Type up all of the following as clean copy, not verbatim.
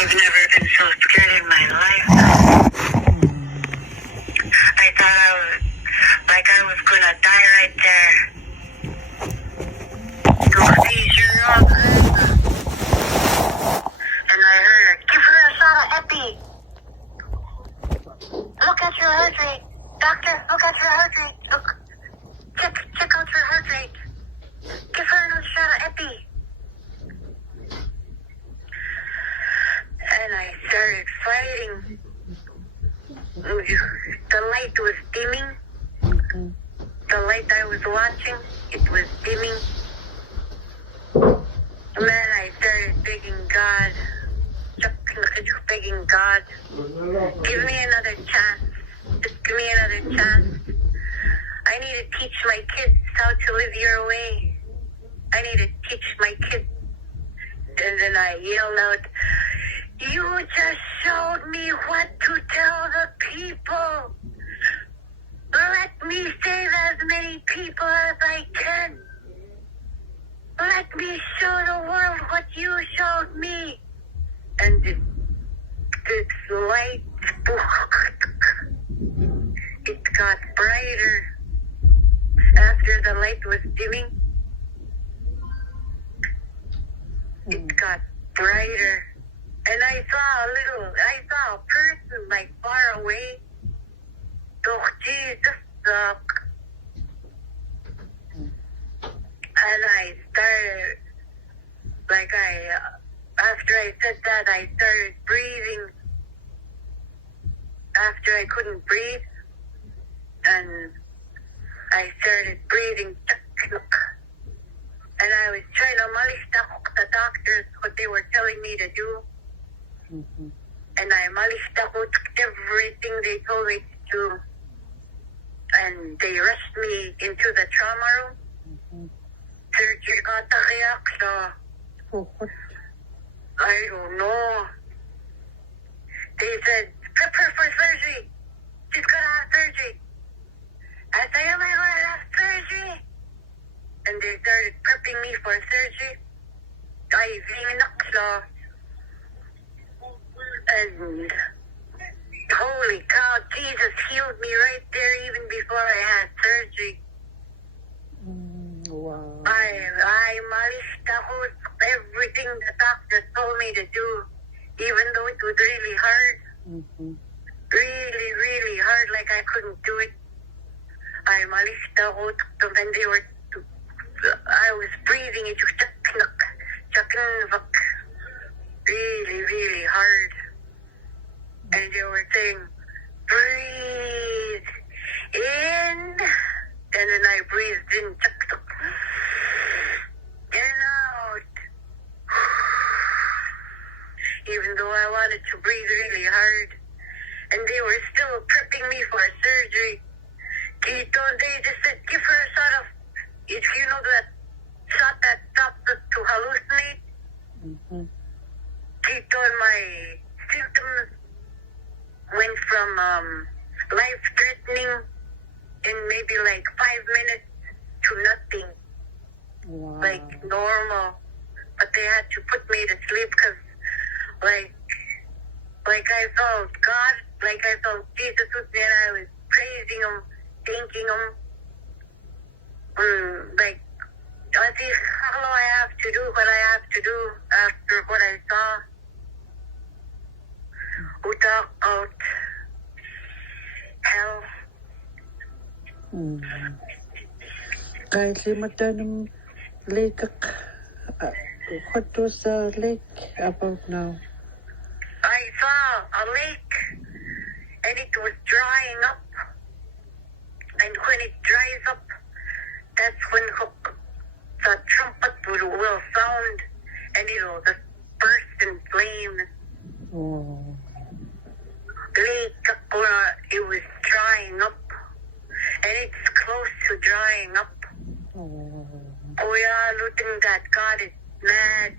I've never been so scared in my life. I thought I was gonna die right there. The seizure occurred. And I heard her, give her a shot of epi. Look at your heart rate. Doctor, look at your heart rate. Look. Check out your heart rate. Give her another shot of epi. And I started fighting. The light was dimming. The light I was watching, it was dimming. And then I started begging God. Begging God. Give me another chance. Just give me another chance. I need to teach my kids how to live your way. I need to teach my kids. And then I yelled out, you just showed me what to tell the people. Let me save as many people as I can. Let me show the world what you showed me. And this light, it got brighter. After the light was dimming, it got brighter. And I saw a person like far away. Oh, Jesus. And I started, after I said that, I started breathing. After I couldn't breathe, and I started breathing. And I was trying to malish the doctors what they were telling me to do. And I malished everything they told me to do. And they rushed me into the trauma room. I don't know. They said, prep her for surgery. She's gonna have surgery. I said, am I gonna have surgery? And they started prepping me for surgery. And holy cow, Jesus healed me right there even before I had surgery. Wow. I malished everything the doctor told me to do, even though it was really hard. Really, really hard, like I couldn't do it. I malished and they were, I was breathing it really, really hard. And they were saying, breathe in. And then I breathed in. And out. Even though I wanted to breathe really hard. And they were still prepping me for surgery. They just said, give her a shot of, if you know that shot that stops us to hallucinate. My symptoms went from life-threatening in maybe like 5 minutes to nothing. Wow. Like normal. But they had to put me to sleep because like I felt God, like I felt Jesus with me, and I was praising him, thanking him. Like, I see how I have to do what I have to do after what I saw. Without hell. Kahit limata ng lake, what was the lake about now? I saw a lake, and it was drying up. And when it dries up, that's when the trumpet will sound, and it'll just burst in flames. Oh. Lake, it was drying up, and it's close to drying up. We are looking that God is mad,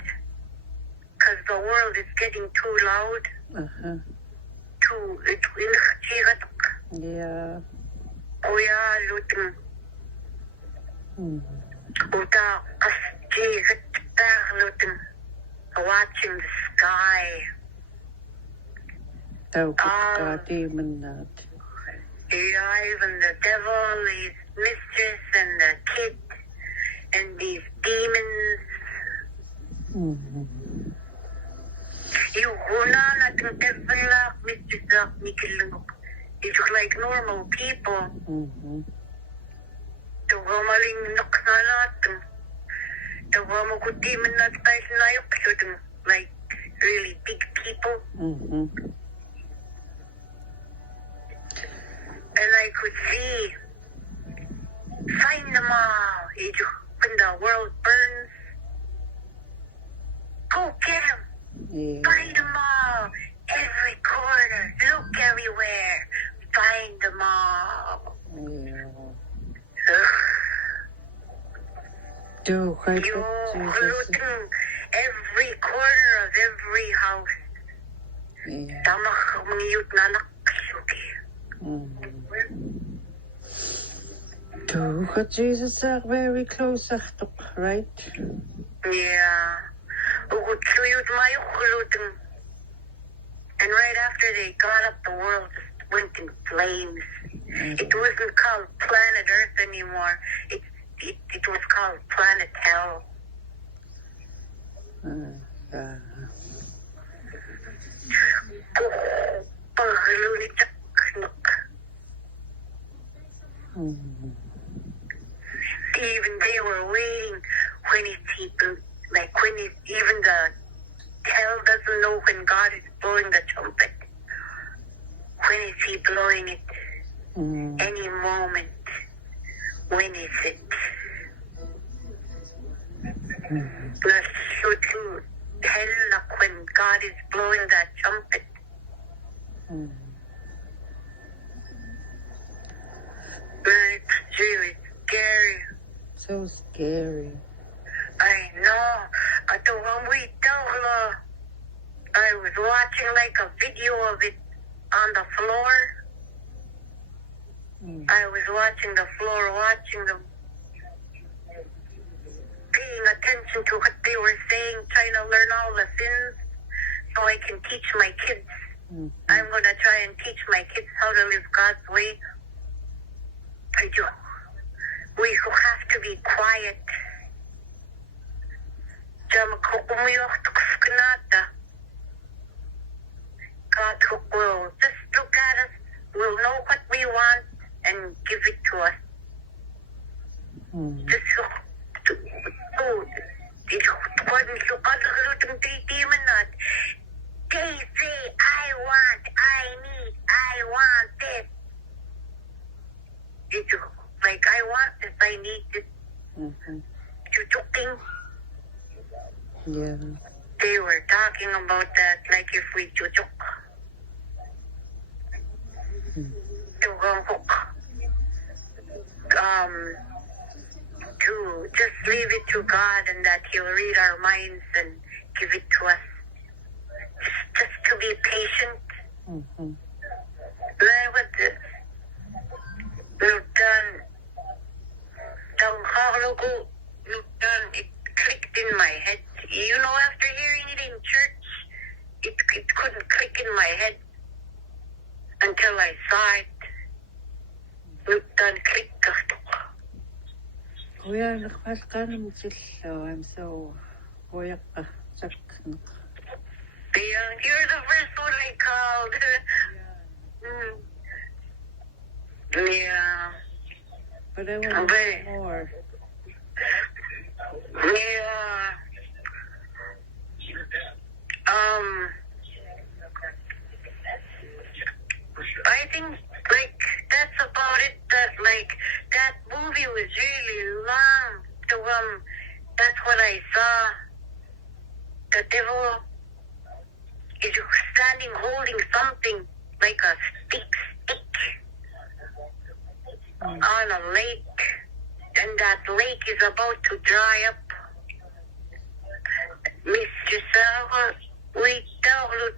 because the world is getting too loud. Yeah. We are looking. Watching the sky. demon that. Yeah, even the devil, his mistress, and the kid, and these demons. You huna natin devil mistress Nikilung. You look like normal people. The woman looks not. The woman could demon not person like really big people. And I could see, find them all. When the world burns, go get them. Yeah. Find them all. Every corner. Look everywhere. Find them all. Do quite You Jesus. looting every corner of every house. Yeah. Tamang miyut na nakasuki. Do what Jesus are very close, right? Yeah. Ukutuyut mayukuluting. And right after they got up, the world just went in flames. It wasn't called planet Earth anymore. It was called planet Hell. Even they were waiting when even the hell doesn't know when God is blowing the trumpet. When is he blowing it? Any moment. When is it? Let's show to hell when God is blowing that trumpet. It's really scary. So scary. I know. I was watching like a video of it on the floor. I was watching the floor, watching them, paying attention to what they were saying, trying to learn all the sins so I can teach my kids. I'm going to try and teach my kids how to live God's way. I do. We have to be quiet. God will just look at us, will know what we want, and give it to us. Just they say, I want this. Like, I want this, I need this. Yeah. They were talking about that, like if we chuchuk. To just leave it to God and that He'll read our minds and give it to us. Just to be patient. Then with this, it clicked in my head. You know, after hearing it in church, it couldn't click in my head until I saw it. Click. I'm so You're the first one I called. Yeah. But I want to know more. Yeah. I think like that's about it. That movie was really long. That's what I saw. The devil is standing holding something like a stick on a lake, and that lake is about to dry up. Mr. Sarah, we don't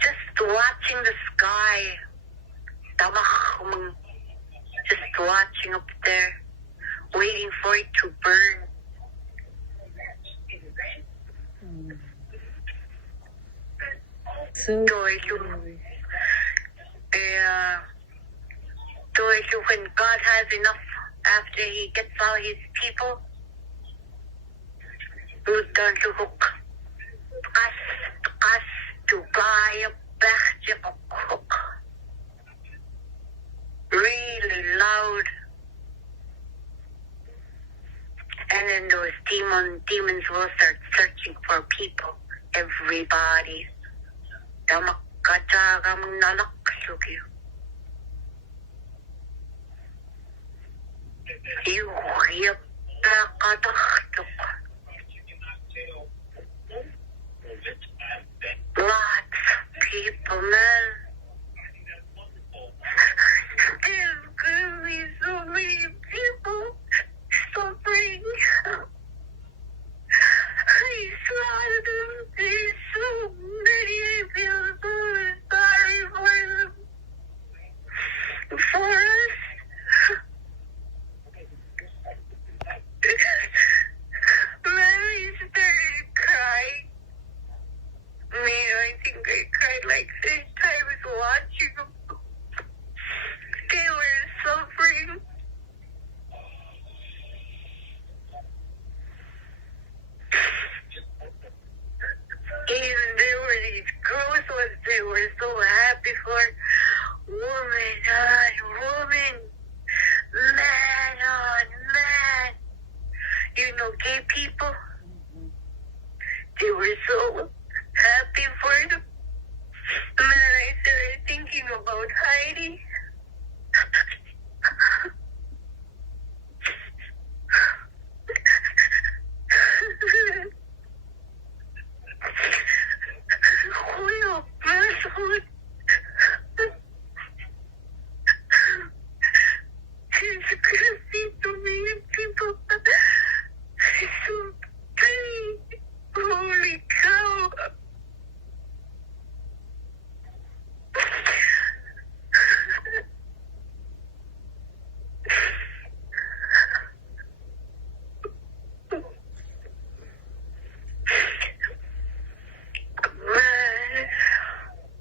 just watching the sky. Just watching up there, waiting for it to burn. So scary. Yeah. When God has enough after he gets all his people, who's going to hook us to buy a batch of cook really loud, and then those demons will start searching for people, everybody. Lots of people, man. There's gonna be so many people suffering. I saw them. There's so many. I feel so sorry for them. For us. Mary started crying. I think I cried like 6 times watching them. They were suffering. And there were these girls ones that were so happy for woman on woman, man on man. You know, gay people. They were so happy for them. And then I started thinking about Heidi. Will Marswood. It's gonna be so many people. It's so pretty. Holy cow.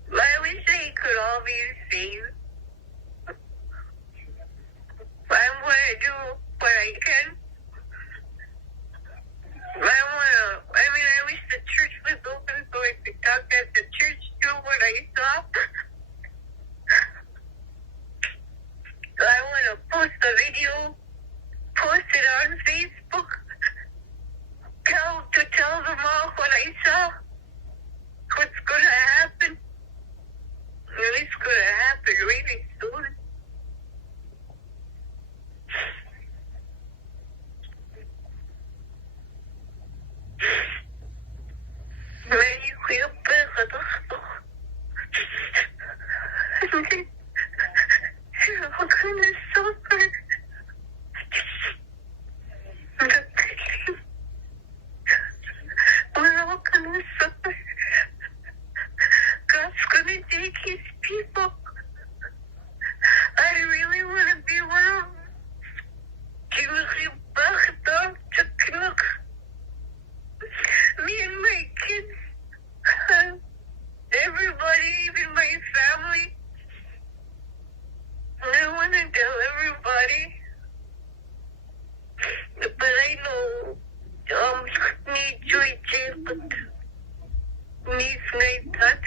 I wish they could all be saved. I'm gonna do what I can. I wish the church was open so I could talk at the church, do what I saw. I want to post a video, post it on Facebook, tell them all what I saw, what's going to happen. And it's going to happen really soon. Many will I'm going to suffer. We're all going to suffer. God's going to take his people. I really want to be one of them. Me and my kids, everybody, even my family. I want to tell everybody, but I know need joy, but needs night touch.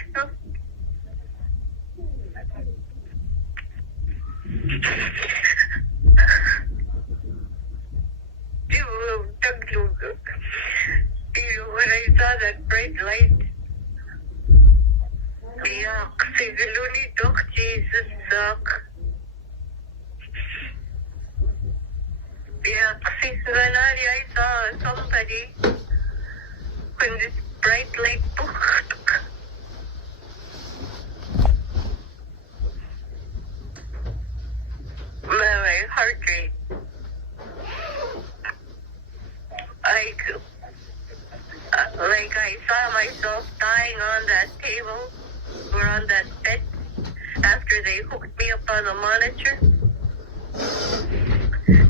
When I saw that bright light, sigiluni doch Jesus suck. I saw somebody when this bright light my heart rate. I saw myself dying on that table or on that bed after they hooked me up on the monitor.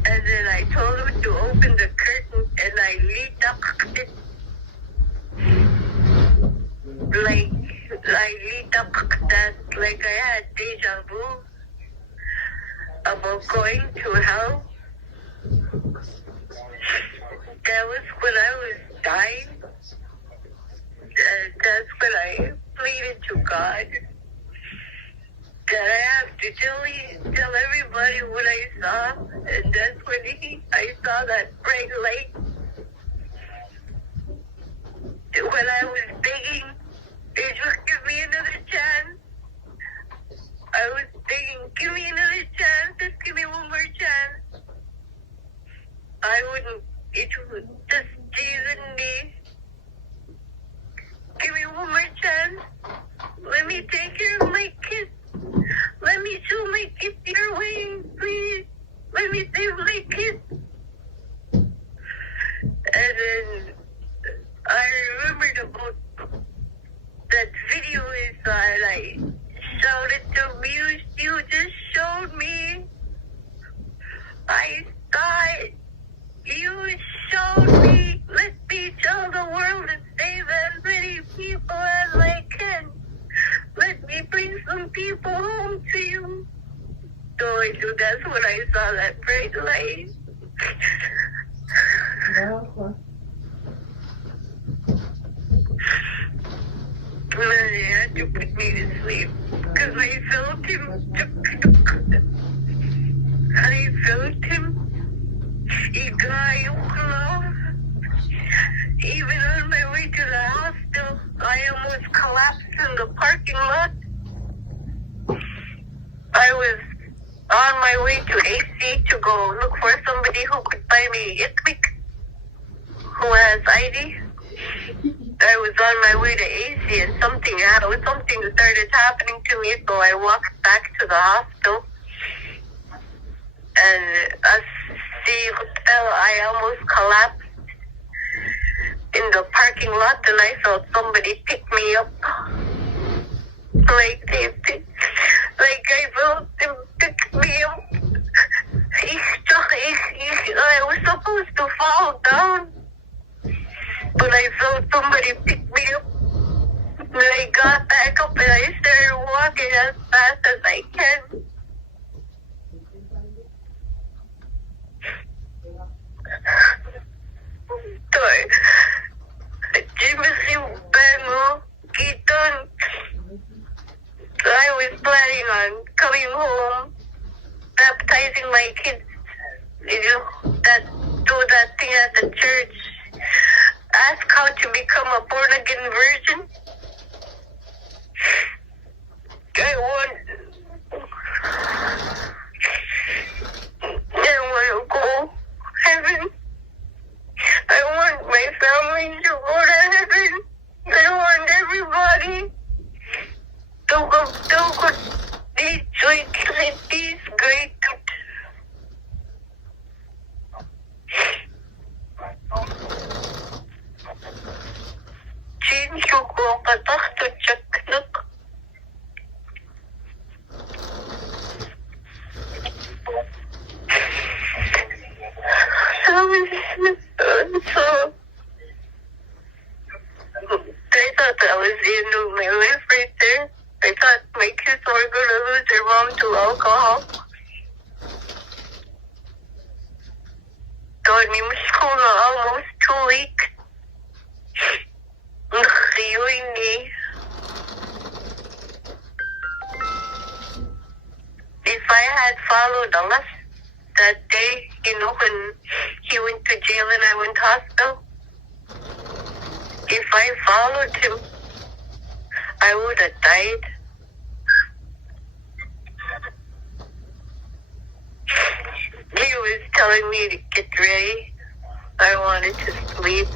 And then I told them to open the curtain and I lit up it. I lit up that like I had deja vu about going to hell. That was when I was dying. That's when I pleaded to God that I have to tell everybody what I saw. And that's when I saw that bright light. When I was begging, they just give me another chance. I was begging, give me another chance. Just give me one more chance. I wouldn't. It was just teasing me. Give me one more chance. Let me take care of my kids. Let me show my kids your way, please. Let me save my kids. And then I remembered about that video I saw, and I shouted to Muse, you just showed me. I saw it. You showed me. Let me tell the world and save as many people as I can. Let me bring some people home to you. So I knew that's when I saw that bright light. And they had to put me to sleep because I felt him. I felt him. Even on my way to the hospital, I almost collapsed in the parking lot. I was on my way to AC to go look for somebody who could buy me Iqvik, who has ID. I was on my way to AC and something started happening to me, so I walked back to the hospital. And I almost collapsed in the parking lot, and I felt somebody pick me up. Like I felt them pick me up. I was supposed to fall down, but I felt somebody pick me up. And I got back up and I started walking as fast as I can. I was planning on coming home, baptizing my kids, do that thing at the church, ask how to become a born-again virgin. I want to go heaven. I want my family to go to heaven. I want everybody to go these great. Change your go to check. So I thought that was the end of my life right there. I thought my kids were going to lose their mom to alcohol. So I'm in school almost 2 weeks. If I had followed Allah that day, when he went to jail and I went to hospital, if I followed him, I would have died. He was telling me to get ready. I wanted to sleep.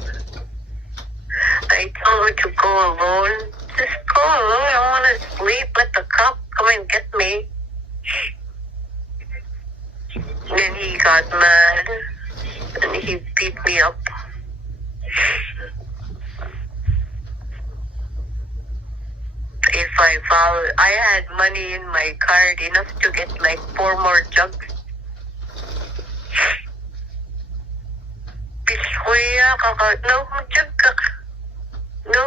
I told her to go alone. Just go alone. I want to sleep. Let the cop come and get me. Then he got mad and he beat me up. If I followed, I had money in my card enough to get like 4 more jugs. No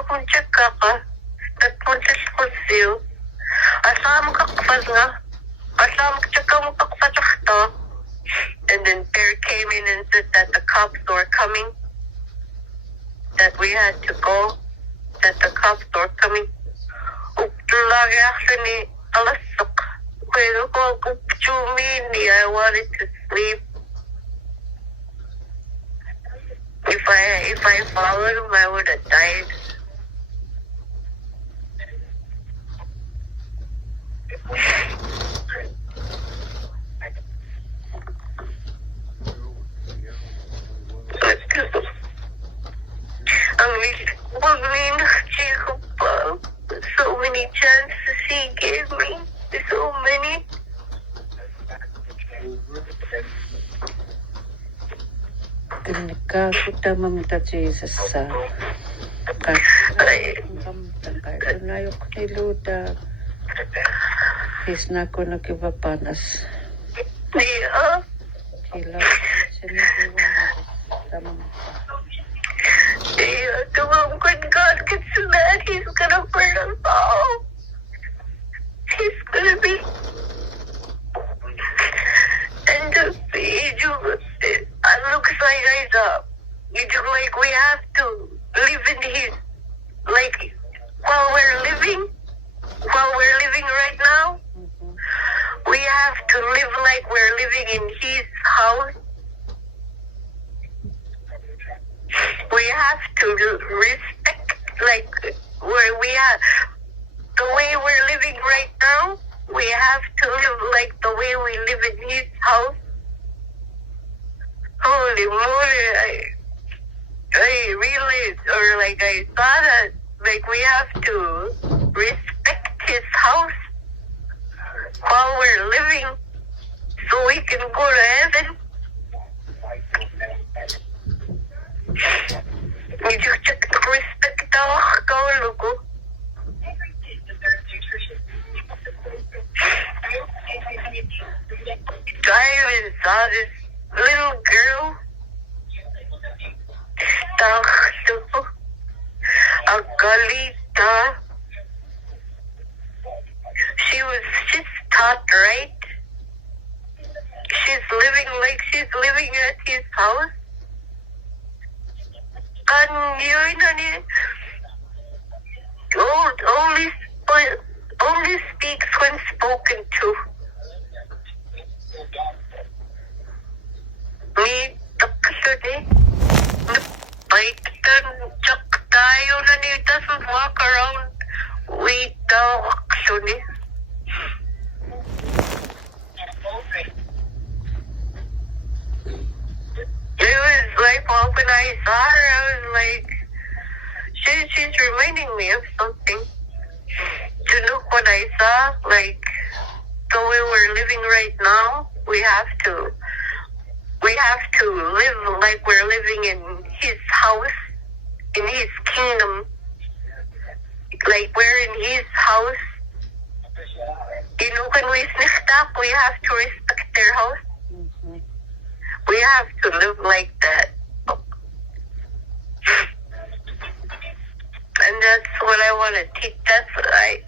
kung jug ka. تتمنتش خسيو أسام كقفزنا أسام كتكم كقفز أخطا. And then Bear came in and said that the cops were coming, that we had to go, that the cops were coming. Lagi actually alasok. Pero ko chumini, I wanted to sleep. If I followed him, I would have died. So many chances he gave me. So many. Kinikakuta mamta Jesus sa kakita kaya nayok niluda hisna ko nakivapanas Yeah. kila sinibuwa tamang Yeah, when God gets mad, he's gonna burn us all. He's gonna be. And it looks like like we have to live in his, like, while we're living right now, we have to live like we're living in his house. We have to respect, like, where we are. The way we're living right now, we have to live like the way we live in his house. Holy moly, I realized, or like I saw that, like we have to respect his house while we're living so we can go to heaven. You check the respect go logo. I even saw this little girl. Agalita. She's taught right. She's living at his house. And yun only speaks when spoken to. Me takasuni. Bite chak tayo na ni doesn't walk around. We actually. It was like when I saw her, I was like, she's reminding me of something. To look what I saw, like the way we're living right now, we have to live like we're living in his house, in his kingdom. Like we're in his house. You know, when we sniff up, we have to respect their house. We have to live like that. And that's what I want to teach. That's what I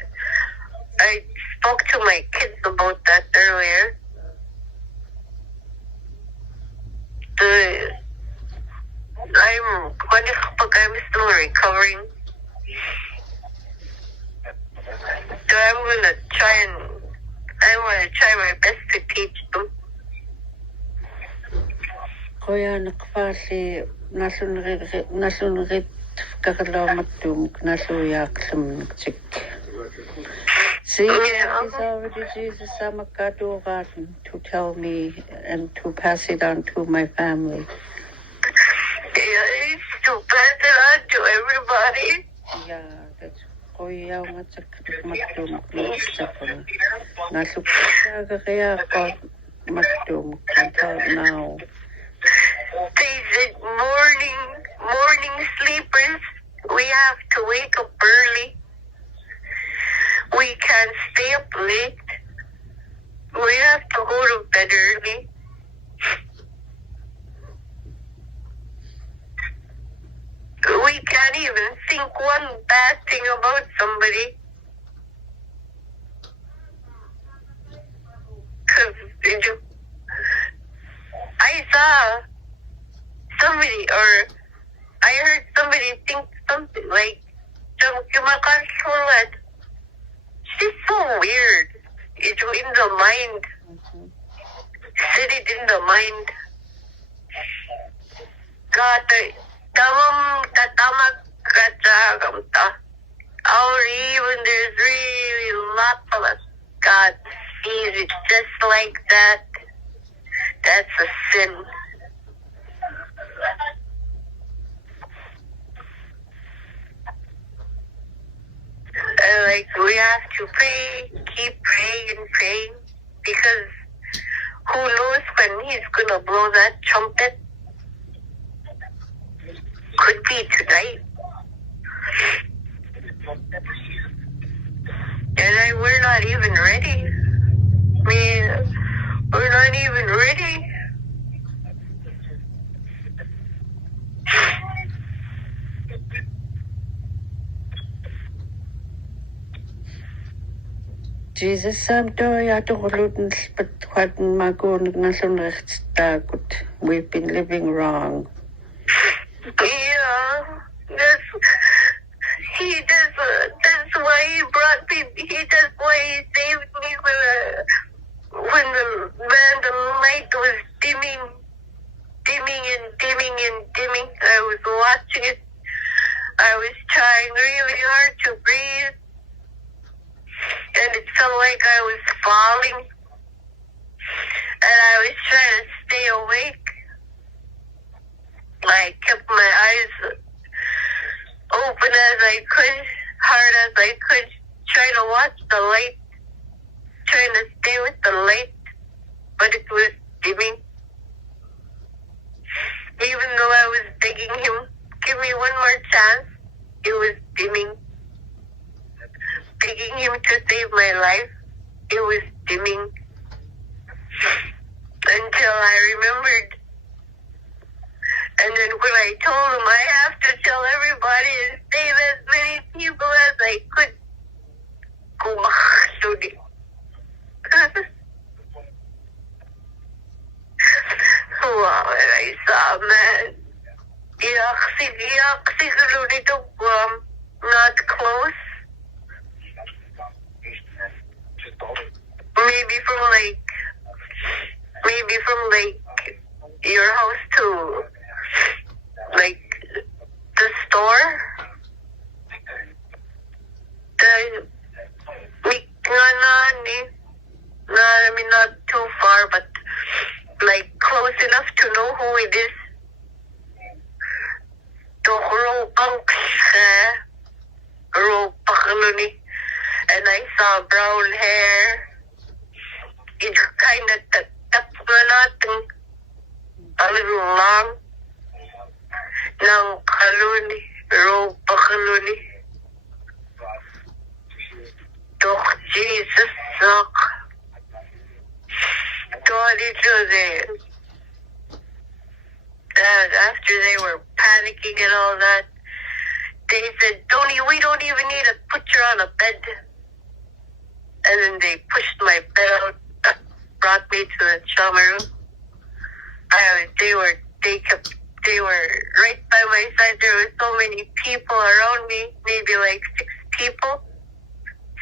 spoke to my kids about that earlier. I'm still recovering. So I want to try my best to teach them. Koya nakfasi nasunrit kakalamattum nasuyaksam chik. See, it's already Jesus Samakadu to tell me and to pass it on to my family. Yeah, it's to pass it on to everybody. Yeah, that's Koya mattum nistafun. Nasukasa kaya ko mattum until now. They said morning sleepers, we have to wake up early. We can't stay up late. We have to go to bed early. We can't even think one bad thing about about somebody. I saw somebody, or I heard somebody think something like, she's so weird. It's in the mind. Said it in the mind. Or even there's really lots of us. God sees it just like that. That's a sin. Like, we have to pray, keep praying and praying, because who knows when he's gonna blow that trumpet? Could be tonight. And we're not even ready. I mean, we're not even ready. Jesus samto ya to gluten spit kwaten magun ngalun rechtstagut. We've been living wrong. Yeah, that's why he brought me. That's why he saved me when the light was dimming. I was watching it. I was trying really hard to breathe, and it felt like I was falling. And I was trying to stay awake. I kept my eyes open as I could, hard as I could, trying to watch the light, trying to stay with the light, but it was dimming. Even though I was begging him, give me one more chance, it was dimming. Begging him to save my life, it was dimming. Until I remembered. And then when I told him I have to tell everybody and save as many people as I could, wow, and I saw, man, not close. Maybe from your house to the store. Not too far, but close enough to know who it is. And I saw brown hair. It kind of a little long. Nang kaluni, ropa kaluni. Doch Jesus suck. God, it was there. After they were panicking and all that, they said, we don't even need to put you on a bed. And then they pushed my bed out, brought me to the trauma room. They were right by my side. There were so many people around me, maybe 6 people,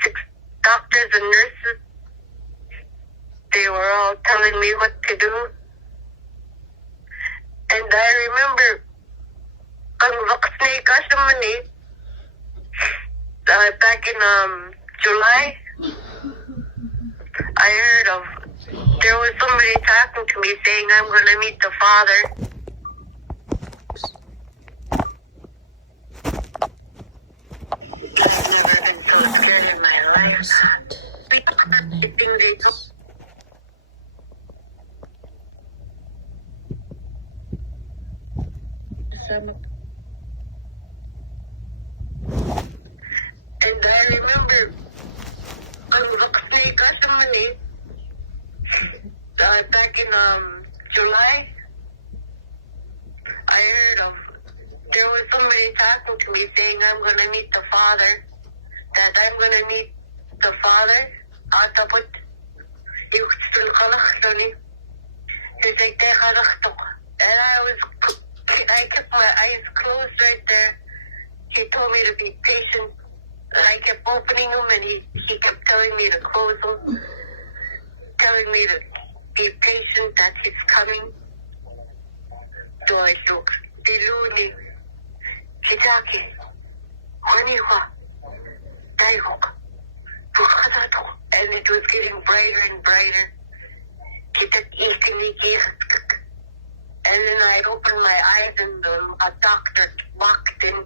6 doctors and nurses. They were all telling me what to do. And I remember, back in July, I heard there was somebody talking to me saying I'm going to meet the Father. I've never been so scared in my life. And I remember back in July, I heard there was somebody talking to me saying I'm going to meet the Father. that I'm going to meet the Father. Atabot. He's like, and I kept my eyes closed right there. He told me to be patient. And I kept opening them, and he kept telling me to close them, telling me to be patient, that he's coming. So I look, Diluni, Kitaki, Honiwa, Daihok, and it was getting brighter and brighter. And then I opened my eyes, and a doctor walked in.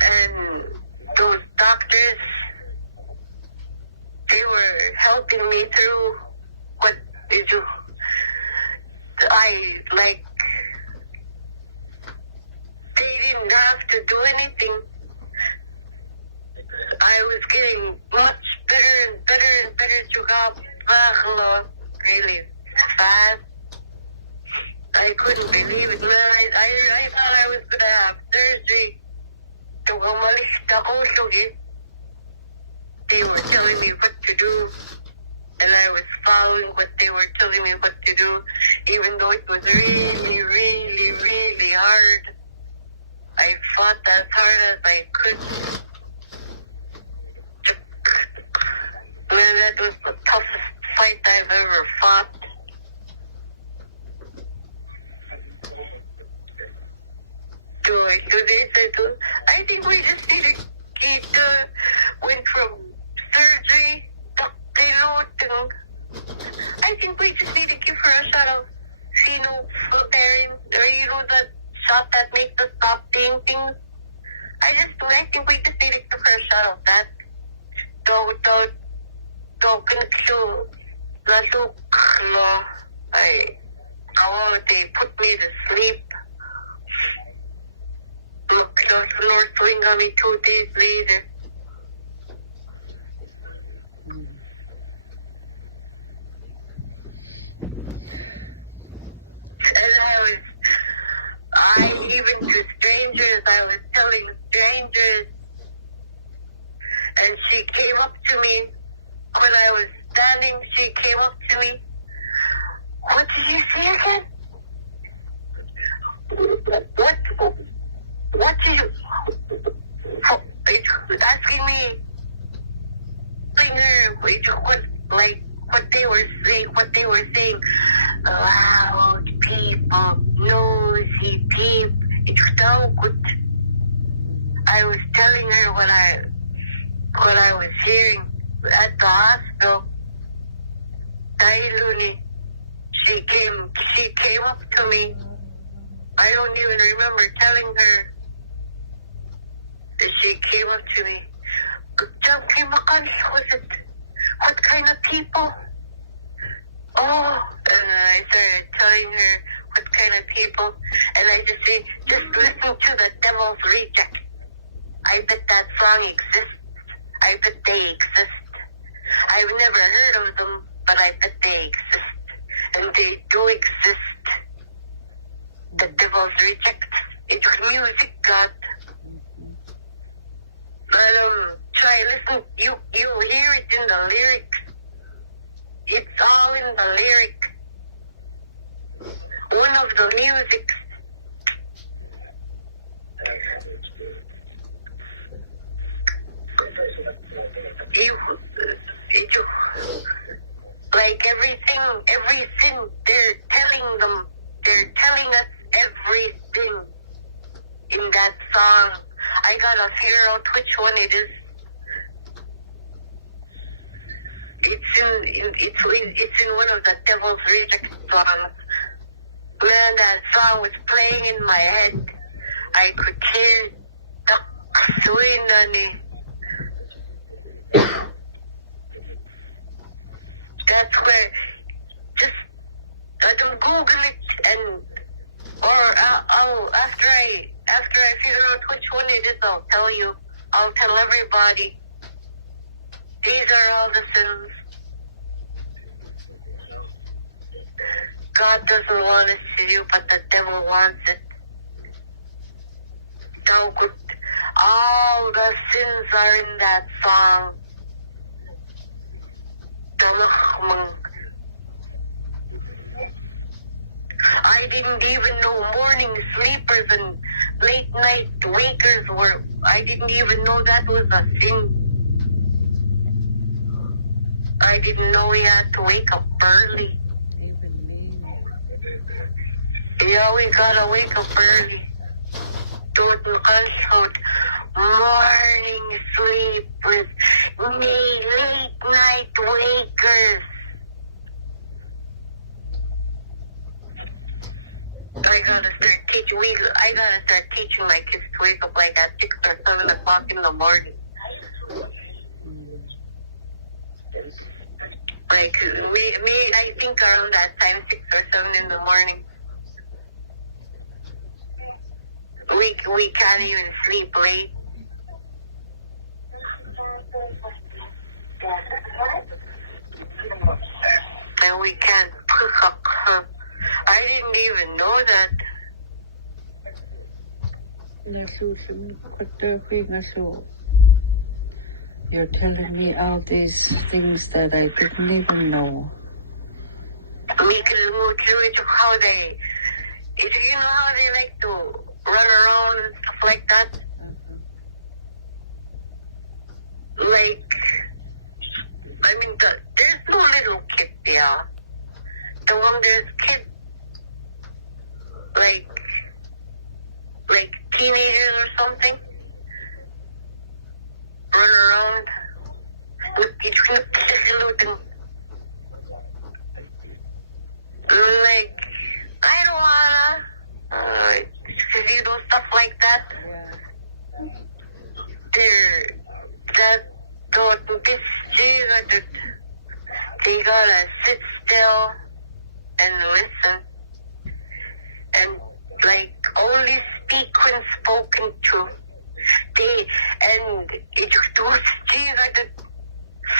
And those doctors, they were helping me through what they do. They didn't have to do anything. I was getting much better and better and better. Really fast. I couldn't believe it, man. I thought I was going to have surgery. They were telling me what to do, and I was following what they were telling me what to do, even though it was really, really, really hard. I fought as hard as I could. Man, that was the toughest fight I've ever fought. I think we just need to get, went from surgery to payload. I think we just need to give her a shot of phenolphthalein, or that shot that makes us stop seeing things. I think we just need to give her a shot of that. They put me to sleep. North Wing on me 2 days later. And I even to strangers, I was telling strangers, and she came up to me when I was standing. She came up to me. What did you see again? What did you... Asking me, what they were saying, loud people, nosy people. It's so good. I was telling her what I was hearing at the hospital. Dailuni, she came up to me. I don't even remember telling her that she came up to me. Was it? What kind of people? Oh, and I started telling her what kind of people, and I just say, just listen to the Devil's Reject. I bet that song exists. I bet they exist. I've never heard of them, but I bet they exist. And they do exist. The Devil's Reject. It's music, God. But try listen. You hear it in the lyrics. It's all in the lyric. One of the music. Like everything, they're telling us everything in that song. I gotta figure out which one it is. It's in one of the Devil's Reject songs. Man, that song was playing in my head. I could hear the swing. That's where just I don't Google it after I figure out which one it is, I'll tell you. I'll tell everybody. These are all the sins. God doesn't want us to do, but the devil wants it. All the sins are in that song. I didn't even know morning sleepers and late night wakers were. I didn't even know that was a thing. I didn't know we had to wake up early. Yeah, we gotta wake up early. Morning sleep with late night wakers. I gotta start teaching my kids to wake up like at 6 or 7 o'clock in the morning. Like me, I think around that time, 6 or 7 in the morning. We can't even sleep late. And we can't pick up. I didn't even know that. You're telling me all these things that I didn't even know. How they, you know how they like to run around and stuff like that? Like, I mean, there's no little kid there. The one there's kids, like teenagers or something, run around with each one. Like, I don't wanna do stuff like that. They gotta sit still and listen, and like only speak when spoken to.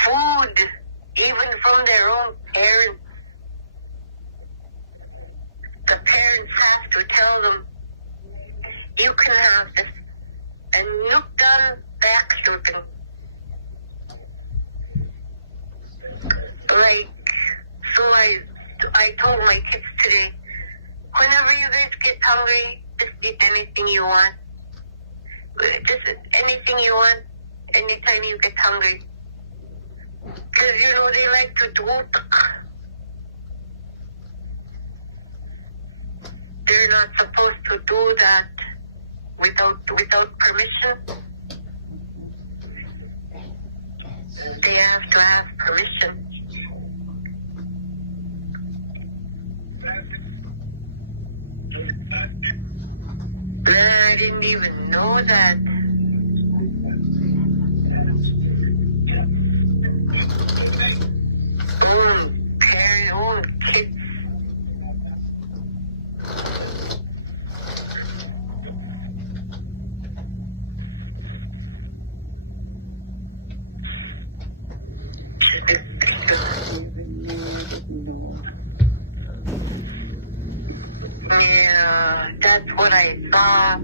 Food, even from their own parents. The parents have to tell them, you can have this, and look down back looking. Like, so I told my kids today, whenever you guys get hungry, just eat anything you want. Just anything you want, anytime you get hungry. Because, you know, they like to do it. They're not supposed to do that without permission. They have to have permission. I didn't even know that. Own kids. Yeah, that's what I saw.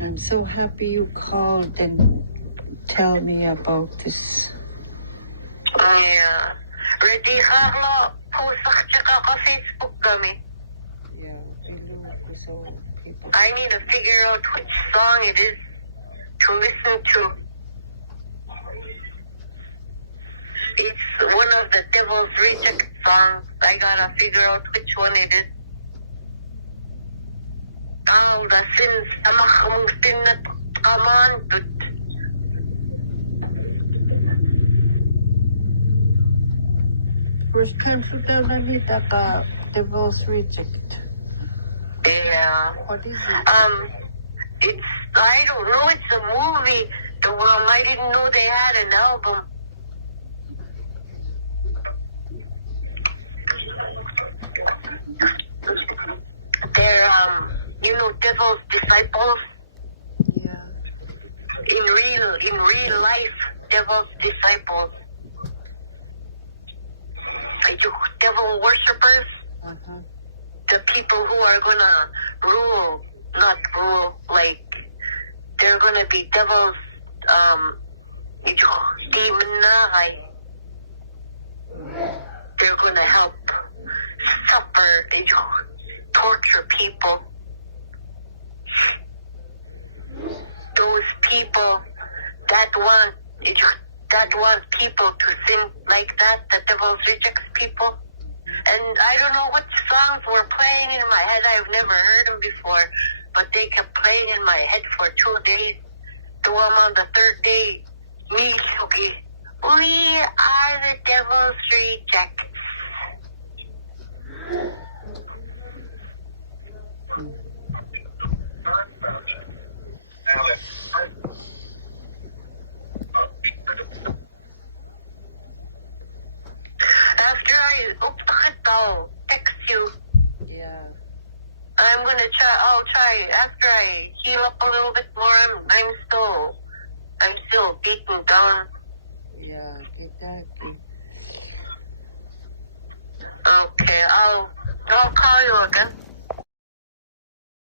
I'm so happy you called and tell me about this. Yeah. Ready ka mo? Post ka Facebook kami. Yeah, I need to figure out which song it is to listen to. It's one of the Devil's Reject songs. I gotta figure out which one it is. All the sins, First country ka Devil's Reject. Yeah. What is it? I don't know, it's a movie. I didn't know they had an album. They're, Devil's Disciples. Yeah. In real life, Devil's Disciples. Devil worshippers. Uh-huh. The people who are gonna not rule, like they're gonna be devils, demon na, they're gonna help suffer, torture people. Those people that want people to sin like that, the devil rejects people. And I don't know what songs were playing in my head. I've never heard them before, but they kept playing in my head for 2 days. So I'm on the third day. Me, okay. We are the devil's rejects. After I'll text you. Yeah. I'll try after I heal up a little bit more. I'm still beaten down. Yeah, exactly. Okay, I'll call you again.